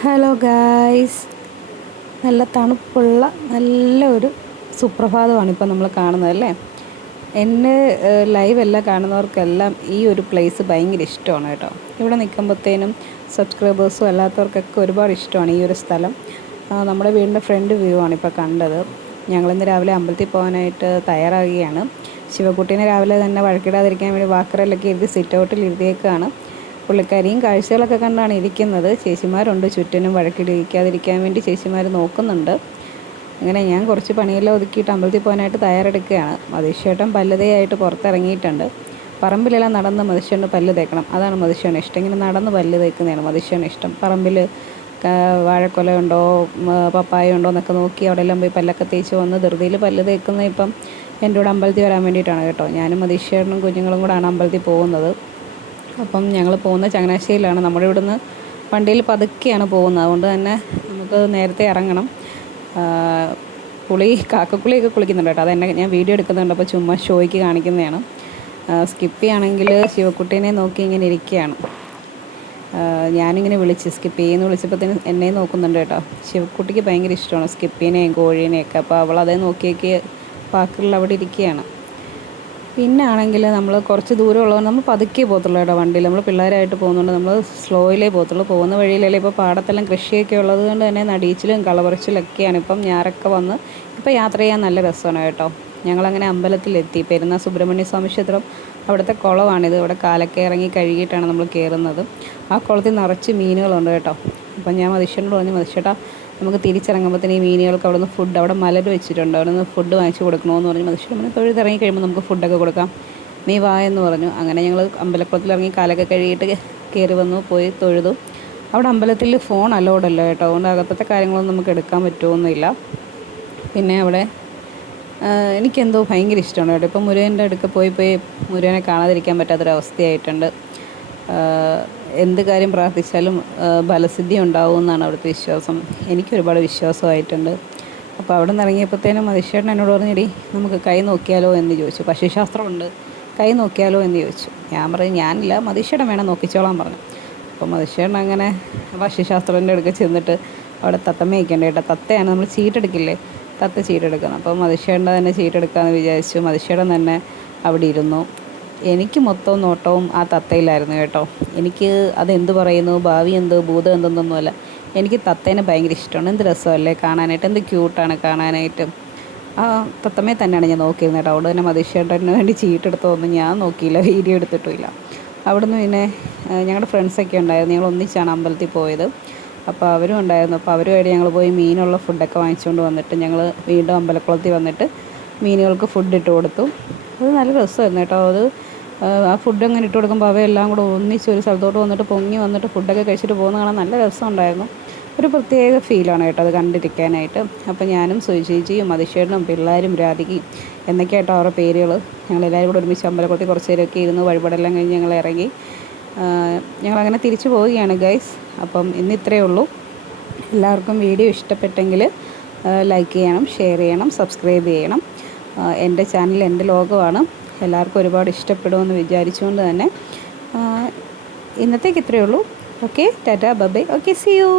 Hello guys, നല്ല തണുപ്പുള്ള നല്ലൊരു സുപ്രഭാതമാണ് ഇപ്പോൾ നമ്മൾ കാണുന്നത് അല്ലേ. എൻ്റെ ലൈവ് എല്ലാം കാണുന്നവർക്കെല്ലാം ഈ ഒരു പ്ലേസ് ഭയങ്കര ഇഷ്ടമാണ് കേട്ടോ. ഇവിടെ നിൽക്കുമ്പോഴത്തേനും സബ്സ്ക്രൈബേഴ്സും അല്ലാത്തവർക്കൊക്കെ ഒരുപാട് ഇഷ്ടമാണ് ഈ ഒരു സ്ഥലം. നമ്മുടെ വീടിൻ്റെ ഫ്രണ്ട് വ്യൂ ആണ് ഇപ്പോൾ കണ്ടത്. ഞങ്ങളിന്ന് രാവിലെ അമ്പലത്തിൽ പോകാനായിട്ട് തയ്യാറാകുകയാണ്. ശിവക്കുട്ടീനെ രാവിലെ തന്നെ വഴക്കിടാതിരിക്കാൻ വേണ്ടി വാക്കറിലൊക്കെ ഇരുത്തി സിറ്റ് ഔട്ടിൽ ഇരുത്തിയേക്കാണ്. പുള്ളിക്കാരിയും കാഴ്ചകളൊക്കെ കണ്ടാണ് ഇരിക്കുന്നത്. ചേച്ചിമാരുണ്ട് ചുറ്റിനും, വഴക്കിടിക്കാതിരിക്കാൻ വേണ്ടി ചേച്ചിമാർ നോക്കുന്നുണ്ട്. അങ്ങനെ ഞാൻ കുറച്ച് പണിയെല്ലാം ഒതുക്കിയിട്ട് അമ്പലത്തിൽ പോകാനായിട്ട് തയ്യാറെടുക്കുകയാണ്. മധുശേട്ടൻ പല്ലുതയായിട്ട് പുറത്തിറങ്ങിയിട്ടുണ്ട്. പറമ്പിലെല്ലാം നടന്ന് മധുശേട്ടന് പല്ല് തേക്കണം, അതാണ് മധുശേട്ടന് ഇഷ്ടം. ഇങ്ങനെ നടന്ന് പല്ല് തേക്കുന്നതാണ് മധുശേട്ടന് ഇഷ്ടം. പറമ്പിൽ വാഴക്കൊല ഉണ്ടോ പപ്പായ ഉണ്ടോ എന്നൊക്കെ നോക്കി അവിടെയെല്ലാം പോയി പല്ലൊക്കെ തേച്ച് വന്ന് ധൃതിയിൽ പല്ല് തേക്കുന്നത് ഇപ്പം എൻ്റെ കൂടെ അമ്പലത്തിൽ വരാൻ വേണ്ടിയിട്ടാണ് കേട്ടോ. ഞാനും മധുശേട്ടനും കുഞ്ഞുങ്ങളും കൂടാണ് അമ്പലത്തിൽ പോകുന്നത്. അപ്പം ഞങ്ങൾ പോകുന്ന ചങ്ങനാശ്ശേരിയിലാണ്. നമ്മുടെ ഇവിടുന്ന് വണ്ടിയിൽ പതുക്കെയാണ് പോകുന്നത്, അതുകൊണ്ട് തന്നെ നമുക്ക് നേരത്തെ ഇറങ്ങണം. കാക്കക്കുളിയൊക്കെ കുളിക്കുന്നുണ്ട് കേട്ടോ. അതെന്നെ ഞാൻ വീഡിയോ എടുക്കുന്നുണ്ട്, അപ്പോൾ ചുമ്മാ ഷോയ്ക്ക് കാണിക്കുന്നതാണ്. സ്കിപ്പി ആണെങ്കിൽ ശിവക്കുട്ടീനെ നോക്കി ഇങ്ങനെ ഇരിക്കുകയാണ്. ഞാനിങ്ങനെ സ്കിപ്പി ചെയ്യുന്ന വിളിച്ചപ്പോഴത്തേന് എന്നെ നോക്കുന്നുണ്ട് കേട്ടോ. ശിവക്കുട്ടിക്ക് ഭയങ്കര ഇഷ്ടമാണ് സ്കിപ്പിനെയും കോഴീനെയൊക്കെ, അപ്പോൾ അവളതേ നോക്കിയേക്ക് പാക്കുകളിൽ അവിടെ ഇരിക്കുകയാണ്. പിന്നെ ആണെങ്കിൽ നമ്മൾ കുറച്ച് ദൂരം ഉള്ളതുകൊണ്ട് നമ്മൾ പതുക്കെ പോകത്തുള്ളൂ കേട്ടോ. വണ്ടിയിൽ നമ്മൾ പിള്ളേരായിട്ട് പോകുന്നുണ്ട്, നമ്മൾ സ്ലോയിലേ പോകത്തുള്ളൂ. പോകുന്ന വഴിയിലല്ലേ ഇപ്പോൾ പാടത്തെല്ലാം കൃഷിയൊക്കെ ഉള്ളത് കൊണ്ട് തന്നെ നടീച്ചിലും കളപറിച്ചിലൊക്കെയാണ് ഇപ്പം ഞാറൊക്കെ വന്ന് ഇപ്പോൾ യാത്ര ചെയ്യാൻ നല്ല രസമാണ് കേട്ടോ. ഞങ്ങളങ്ങനെ അമ്പലത്തിലെത്തി. പെരുന്നാൾ സുബ്രഹ്മണ്യ സ്വാമി ക്ഷേത്രം അവിടുത്തെ കുളമാണിത്. ഇവിടെ കാലൊക്കെ ഇറങ്ങി കഴുകിയിട്ടാണ് നമ്മൾ കയറുന്നത്. ആ കുളത്തിൽ നിറച്ച് മീനുകളുണ്ട് കേട്ടോ. അപ്പം ഞാൻ മധുശേട്ടനോട് പറഞ്ഞു, മധുശേട്ടാ നമുക്ക് തിരിച്ചിറങ്ങുമ്പോഴത്തേന് ഈ മീനുകൾക്ക് അവിടെ നിന്ന് ഫുഡ്, അവിടെ മലർ വെച്ചിട്ടുണ്ട്, അവിടെ നിന്ന് ഫുഡ് വാങ്ങിച്ച് കൊടുക്കണമെന്ന് പറഞ്ഞു. മധുശേട്ടൻ തൊഴുതിറങ്ങി കഴിയുമ്പോൾ നമുക്ക് ഫുഡൊക്കെ കൊടുക്കാം, നീ വാ എന്ന് പറഞ്ഞു. അങ്ങനെ ഞങ്ങൾ അമ്പലക്കുളത്തിലിറങ്ങി കാലൊക്കെ കഴുകിയിട്ട് കയറി വന്നു, പോയി തൊഴുതു. അവിടെ അമ്പലത്തിൽ ഫോൺ അലോഡല്ല കേട്ടോ, അതുകൊണ്ട് അകത്തത്തെ കാര്യങ്ങളൊന്നും നമുക്ക് എടുക്കാൻ പറ്റുമൊന്നുമില്ല. പിന്നെ അവിടെ എനിക്കെന്തോ ഭയങ്കര ഇഷ്ടമാണ് കേട്ടോ. ഇപ്പം മുരുകൻ്റെ അടുക്ക പോയി മുരുകനെ കാണാതിരിക്കാൻ പറ്റാത്തൊരവസ്ഥയായിട്ടുണ്ട്. എന്ത് കാര്യം പ്രാർത്ഥിച്ചാലും ഫലസിദ്ധി ഉണ്ടാവും എന്നാണ് അവിടുത്തെ വിശ്വാസം. എനിക്കൊരുപാട് വിശ്വാസമായിട്ടുണ്ട്. അപ്പോൾ അവിടെ നിന്ന് ഇറങ്ങിയപ്പോഴത്തേനും മധുശേട്ടൻ എന്നോട് പറഞ്ഞിടി നമുക്ക് കൈ നോക്കിയാലോ എന്ന് ചോദിച്ചു. പക്ഷിശാസ്ത്രമുണ്ട്, കൈ നോക്കിയാലോ എന്ന് ചോദിച്ചു. ഞാൻ പറഞ്ഞു ഞാനില്ല, മധുശേട്ടൻ വേണം നോക്കിച്ചോളാൻ പറഞ്ഞു. അപ്പോൾ മധുശേട്ടൻ അങ്ങനെ പക്ഷിശാസ്ത്രത്തിൻ്റെ അടുക്ക ചെന്നിട്ട് അവിടെ തത്തമ്മയൊക്കെ ഉണ്ട് കേട്ടോ. തത്തയാണ് നമ്മൾ ചീട്ടെടുക്കില്ലേ, തത്ത ചീട്ടെടുക്കണം. അപ്പോൾ മധുശേട്ടൻ്റെ തന്നെ ചീട്ടെടുക്കാമെന്ന് വിചാരിച്ചു. മധുശേട്ടൻ തന്നെ അവിടെ ഇരുന്നു. എനിക്ക് മൊത്തവും നോട്ടവും ആ തത്തയിലായിരുന്നു കേട്ടോ. എനിക്ക് അതെന്ത് പറയുന്നു, ഭാവി എന്തോ ഭൂതം എന്തെന്നൊന്നുമല്ല, എനിക്ക് തത്തേനെ ഭയങ്കര ഇഷ്ടമാണ്. എന്ത് രസമല്ലേ കാണാനായിട്ട്, എന്ത് ക്യൂട്ടാണ് കാണാനായിട്ട്. ആ തത്തമ്മയെ തന്നെയാണ് ഞാൻ നോക്കിയിരുന്നത് കേട്ടോ. അവിടെ തന്നെ മധുശേട്ടന് വേണ്ടി ചീട്ടെടുത്തതൊന്നും ഞാൻ നോക്കിയില്ല, വീഡിയോ എടുത്തിട്ടുമില്ല. അവിടുന്ന് പിന്നെ ഞങ്ങളുടെ ഫ്രണ്ട്സൊക്കെ ഉണ്ടായിരുന്നു, ഞങ്ങൾ ഒന്നിച്ചാണ് അമ്പലത്തിൽ പോയത്. അപ്പോൾ അവരും ഉണ്ടായിരുന്നു. അപ്പോൾ അവരുമായിട്ട് ഞങ്ങൾ പോയി മീനുള്ള ഫുഡൊക്കെ വാങ്ങിച്ചുകൊണ്ട് വന്നിട്ട് ഞങ്ങൾ വീണ്ടും അമ്പലക്കുളത്തിൽ വന്നിട്ട് മീനുകൾക്ക് ഫുഡ് ഇട്ട് കൊടുത്തു. അത് നല്ല രസമായിരുന്നു കേട്ടോ. അത് ആ ഫുഡ് അങ്ങനെ ഇട്ട് കൊടുക്കുമ്പോൾ അവയെല്ലാം കൂടെ ഒന്നിച്ച് ഒരു സ്ഥലത്തോട്ട് വന്നിട്ട് പൊങ്ങി വന്നിട്ട് ഫുഡൊക്കെ കഴിച്ചിട്ട് പോകുന്ന കാണാൻ നല്ല രസമുണ്ടായിരുന്നു. ഒരു പ്രത്യേക ഫീലാണ് കേട്ടോ അത് കണ്ടിരിക്കാനായിട്ട്. അപ്പോൾ ഞാനും സുചേച്ചിയും മധുശേട്ടനും പിള്ളേരും രാധികയും എന്നൊക്കെയായിട്ടോ അവരുടെ പേരുകൾ. ഞങ്ങളെല്ലാവരും കൂടെ ഒരുമിച്ച് അമ്പലക്കുളത്തിൽ കുറച്ച് നേരമൊക്കെ ഇരുന്ന് വഴിപാടെല്ലാം കഴിഞ്ഞ് ഞങ്ങൾ ഇറങ്ങി. ഞങ്ങളങ്ങനെ തിരിച്ചു പോവുകയാണ് ഗൈസ്. അപ്പം ഇന്ന് ഇത്രയേ ഉള്ളൂ. എല്ലാവർക്കും വീഡിയോ ഇഷ്ടപ്പെട്ടെങ്കിൽ ലൈക്ക് ചെയ്യണം, ഷെയർ ചെയ്യണം, സബ്സ്ക്രൈബ് ചെയ്യണം. എൻ്റെ ചാനൽ എൻ്റെ ലോകമാണ്, എല്ലാവർക്കും ഒരുപാട് ഇഷ്ടപ്പെടുമെന്ന് വിചാരിച്ചുകൊണ്ട് തന്നെ ഇന്നത്തേക്ക് ഇത്രയേ ഉള്ളൂ. Okay, tata bye bye. Okay, see U.